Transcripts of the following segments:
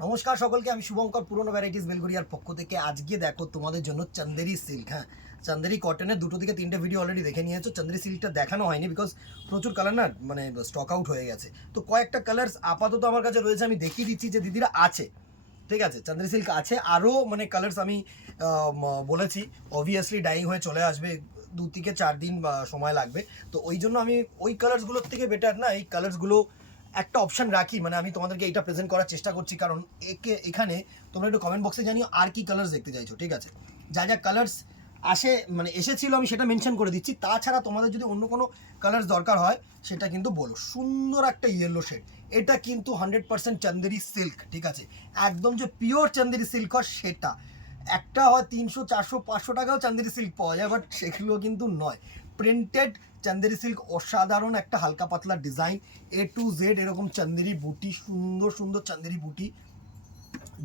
নমস্কার সকলকে, আমি শুভঙ্কর পুরনো ভ্যারাইটিস বেলঘরিয়ার পক্ষ থেকে। আজকে দেখো তোমাদের জন্য চান্দেরি সিল্ক, হ্যাঁ চান্দেরি কটনের দুটো থেকে তিনটে ভিডিও অলরেডি দেখে নিয়েছো। চান্দেরি সিল্কটা দেখানো হয়নি বিকজ প্রচুর কালার না মানে স্টক আউট হয়ে গেছে। তো কয়েকটা কালার্স আপাতত আমার কাছে রয়েছে, আমি দেখিয়ে দিচ্ছি যে দিদিরা আছে। ঠিক আছে, চান্দেরি সিল্ক আছে, আরও মানে কালার্স আমি বলেছি অবভিয়াসলি ডাইং হয়ে চলে আসবে, 2 থেকে 4 দিন সময় লাগবে। তো ওই জন্য আমি ওই কালার্সগুলোর থেকে বেটার না এই কালার্সগুলো একটা অপশান রাখি, মানে আমি তোমাদেরকে এইটা প্রেজেন্ট করার চেষ্টা করছি, কারণ এখানে তোমরা একটু কমেন্ট বক্সে জানিও আর কি কালার্স দেখতে চাইছো। ঠিক আছে, যা যা কালার্স আসে মানে এসেছিলো আমি সেটা মেনশন করে দিচ্ছি। তাছাড়া তোমাদের যদি অন্য কোনো কালার্স দরকার হয় সেটা কিন্তু বলো। সুন্দর একটা ইয়েলো শেড, এটা কিন্তু 100% চান্দেরি সিল্ক। ঠিক আছে, একদম যে পিওর চান্দেরি সিল্ক হয় সেটা। একটা হয় 300 400 500 টাকাও চান্দেরি সিল্ক পাওয়া যায়, বাট সেগুলো কিন্তু নয়। প্রিন্টেড চান্দেরি সিল্ক, অসাধারণ একটা হালকা পাতলা ডিজাইন, A to Z এরকম চান্দেরি বুটি, সুন্দর সুন্দর চান্দেরি বুটি।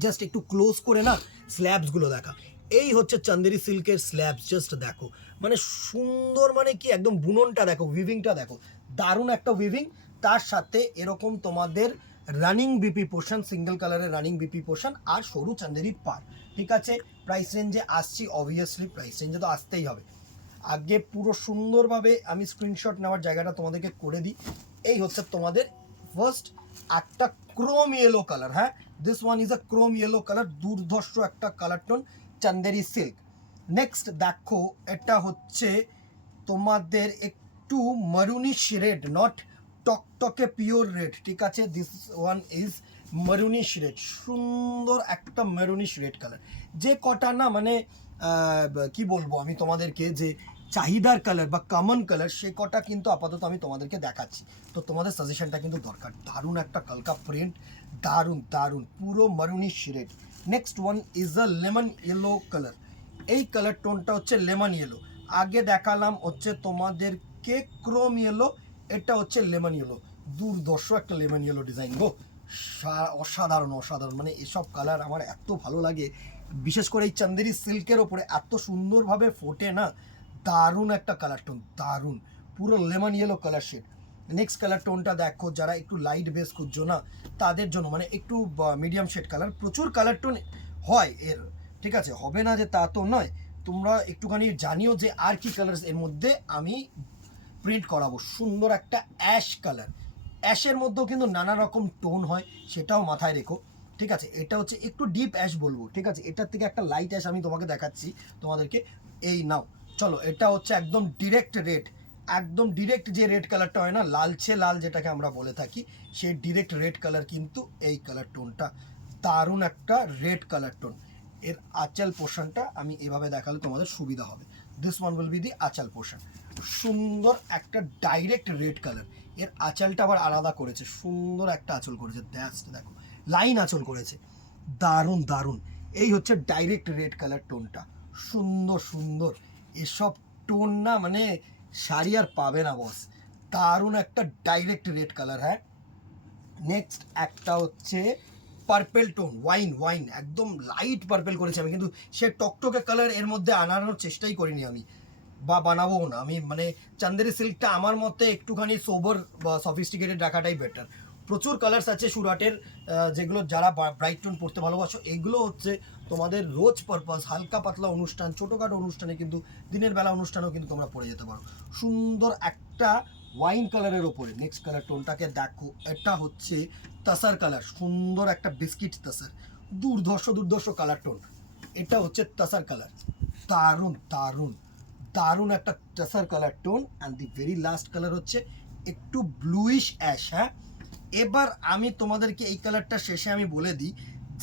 জাস্ট একটু ক্লোজ করে না স্ল্যাবসগুলো দেখা, এই হচ্ছে চান্দেরি সিল্কের স্ল্যাবস। জাস্ট দেখো মানে সুন্দর, মানে কি একদম বুননটা দেখো, উইভিংটা দেখো, দারুণ একটা উইভিং। তার সাথে এরকম তোমাদের রানিং বিপি পোর্শন, সিঙ্গেল কালারের রানিং বিপি পোর্শন আর সরু চান্দেরি পার। ঠিক আছে, প্রাইস রেঞ্জে আসছি, অবভিয়াসলি প্রাইস রেঞ্জে তো আসতেই হবে। আগে পুরো সুন্দরভাবে আমি স্ক্রিনশট নেওয়ার জায়গাটা তোমাদেরকে করে দিই। এই হচ্ছে তোমাদের ফার্স্ট একটা ক্রোম ইয়েলো কালার, হ্যাঁ this one is a Chrome yellow colour, দুর্ধর্ষ একটা colour tone, Chanderi silk. Next দেখো, এটা হচ্ছে তোমাদের একটু মারুনিশ রেড, নট টকটকে পিওর রেড। ঠিক আছে, দিস ওয়ান ইজ মারুনিশ রেড, সুন্দর একটা মারুনিশ রেড কালার। যে কটা না মানে কি বলবো আমি তোমাদেরকে, যে চাহিদার কালার বা কমন কালার, সে কটা কিন্তু আপাতত আমি তোমাদেরকে দেখাচ্ছি। তো তোমাদের সাজেশনটা কিন্তু দরকার। দারুণ একটা কালকা প্রিন্ট, দারুণ দারুণ পুরো maroonish red. Next one is a lemon yellow colour. এই কালার টোনটা হচ্ছে লেমন ইয়েলো। আগে দেখালাম হচ্ছে তোমাদেরকে ক্রোম ইয়েলো, এটা হচ্ছে লেমন ইয়েলো। দুর্ধর্ষ একটা লেমন ইয়েলো ডিজাইন গো, অসাধারণ অসাধারণ। মানে এসব কালার আমার এত ভালো লাগে, বিশেষ করে এই চান্দেরি সিল্কের ওপরে এত সুন্দরভাবে ফোটে না। দারুণ একটা কালার টোন, দারুণ পুরো lemon yellow colour shade. Next colour টোনটা দেখো, যারা একটু লাইট বেস খুঁজছো না তাদের জন্য, মানে একটু মিডিয়াম শেড কালার, প্রচুর কালার টোন হয় এর। ঠিক আছে, হবে না যে তা তো নয়। তোমরা একটুখানি জানিও যে আর কি কালার এর মধ্যে আমি প্রিন্ট করাবো। সুন্দর একটা অ্যাশ কালার, অ্যাশের মধ্যেও কিন্তু নানা রকম টোন হয়, সেটাও মাথায় রেখো। ঠিক আছে, এটা হচ্ছে একটু ডিপ অ্যাশ বলবো। ঠিক আছে, এটার থেকে একটা লাইট অ্যাশ আমি তোমাকে দেখাচ্ছি তোমাদেরকে। এই নাও, চলো, এটা হচ্ছে একদম ডিরেক্ট রেড, একদম ডিরেক্ট যে রেড কালারটা হয় না, লালচে লাল যেটাকে আমরা বলে থাকি, সেই ডিরেক্ট রেড কালার কিন্তু এই কালার টোনটা। দারুণ একটা রেড কালার টোন। এর আঁচল পোর্শনটা আমি এভাবে দেখালে তোমাদের সুবিধা হবে। দিস ওয়ান উইল বি দি আঁচল পোর্শন। সুন্দর একটা ডাইরেক্ট রেড কালার, এর আঁচলটা আবার আলাদা করেছে, সুন্দর একটা আঁচল করেছে, দেখো লাইন আঁচল করেছে, দারুণ দারুণ। এই হচ্ছে ডাইরেক্ট রেড কালার টোনটা, সুন্দর সুন্দর। এসব টোন না মানে শাড়ি আর পাবে না বস, দারুণ একটা ডাইরেক্ট রেড কালার। হ্যাঁ, নেক্সট একটা হচ্ছে পার্পেল টোন, ওয়াইন ওয়াইন, একদম লাইট পার্পেল করেছি আমি, কিন্তু সে টকটকে কালার এর মধ্যে আনানোর চেষ্টাই করিনি আমি, বা বানাবো না আমি। মানে চান্দেরি সিল্কটা আমার মতে একটুখানি সোবার বা সফিস্টিকেটেড রাখাটাই বেটার। প্রচুর কালার্স আছে সুরাটের, যেগুলো যারা ব্রাইট টোন পড়তে ভালোবাসো, এগুলো হচ্ছে তোমাদের রোজ পারপাস হালকা পাতলা অনুষ্ঠান, ছোটোখাটো অনুষ্ঠানে, কিন্তু দিনের বেলা অনুষ্ঠানেও কিন্তু তোমরা পরে যেতে পারো। সুন্দর একটা ওয়াইন কালারের ওপরে নেক্সট কালার টোনটাকে দেখো, এটা হচ্ছে তাসার কালার, সুন্দর একটা বিস্কিট তাসার, দুর্ধর্ষ দুর্ধর্ষ কালার টোন। এটা হচ্ছে তাসার কালার, দারুণ দারুণ দারুণ একটা tussar colour tone. And the very last colour হচ্ছে একটু ব্লুইশ অ্যাশ। হ্যাঁ, এবার আমি তোমাদেরকে এই কালারটা শেষে আমি বলে দিই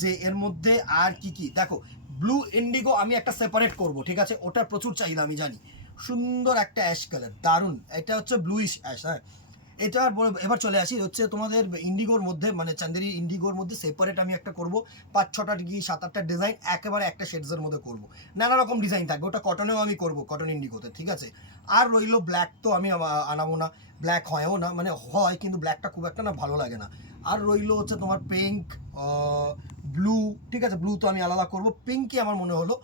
যে এর মধ্যে আর কি কি। দেখো, ব্লু ইন্ডিগো আমি একটা সেপারেট করব, ঠিক আছে, ওটা প্রচুর চাহিদা আমি জানি। সুন্দর একটা অ্যাশ কালার, দারুণ, এটা হচ্ছে ব্লুইশ অ্যাশ। হ্যাঁ, এটা এবার চলে আসি হচ্ছে তোমাদের ইন্ডিগোর মধ্যে, মানে চান্দেরি ইন্ডিগোর মধ্যে সেপারেট আমি একটা করব, 5-6টা কি 7-8টা ডিজাইন একেবারে একটা শেডসের মধ্যে করব। নানা রকম ডিজাইন থাকবে, ওটা কটনেও আমি করব, কটন ইন্ডিগোতে। ঠিক আছে, আর রইলো ব্ল্যাক, তো আমি আনাবো না, ব্ল্যাক হয়ও না, মানে হয় কিন্তু ব্ল্যাকটা খুব একটা না ভালো লাগে না। আর রইলো হচ্ছে তোমার পিঙ্ক, ব্লু। ঠিক আছে, ব্লু তো আমি আলাদা করব, পিঙ্কই আমার মনে হলো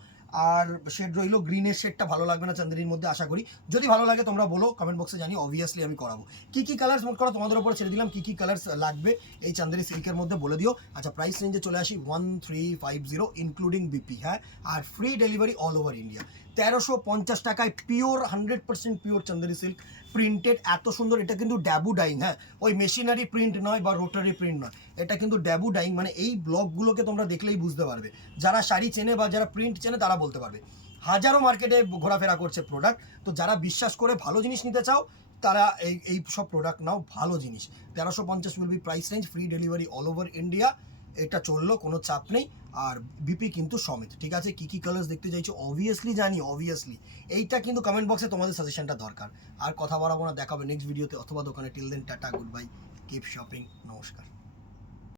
আর শেড রইলো গ্রিনের শেডটা ভালো লাগবে না চান্দেরির মধ্যে আশা করি। যদি ভালো লাগে তোমরা বলো কমেন্ট বক্সে, জানি অবভিয়াসলি আমি করাবো। কী কালার্স মোট করা তোমাদের উপর ছেড়ে দিলাম, কী কালার্স লাগবে এই চান্দেরি সিল্কের মধ্যে বলে দিও। আচ্ছা প্রাইস রেঞ্জে চলে আসি 1350 ইনক্লুডিং বিপি, হ্যাঁ, আর free delivery all over India. 1350 টাকায় pure 100% pure Chanderi silk printed, এত সুন্দর। এটা কিন্তু ড্যাবু ডাইং, হ্যাঁ, ওই মেশিনারি প্রিন্ট নয় বা রোটারি প্রিন্ট নয়, এটা কিন্তু ড্যাবু ডাইং। মানে এই ব্লকগুলোকে তোমরা দেখলেই বুঝতে পারবে, যারা শাড়ি চেনে বা যারা প্রিন্ট চেনে তারা বলতে পারবে। হাজারো মার্কেটে ঘোরাফেরা করছে প্রোডাক্ট, তো যারা বিশ্বাস করে ভালো জিনিস নিতে চাও তারা এই সব প্রোডাক্ট নাও, ভালো জিনিস। 1350 will be price range, free delivery all over India. এটা চললো, কোনো চাপ নেই। আর বিপি কিন্তু সমেত, ঠিক আছে। কী কালার্স দেখতে চাইছো অবভিয়াসলি জানি, অবভিয়াসলি এইটা কিন্তু কমেন্ট বক্সে তোমাদের সাজেশনটা দরকার। আর কথা বাড়াবো না, দেখাবে নেক্সট ভিডিওতে অথবা দোকানে। Till then ta-ta, good bye, keep shopping, নমস্কার।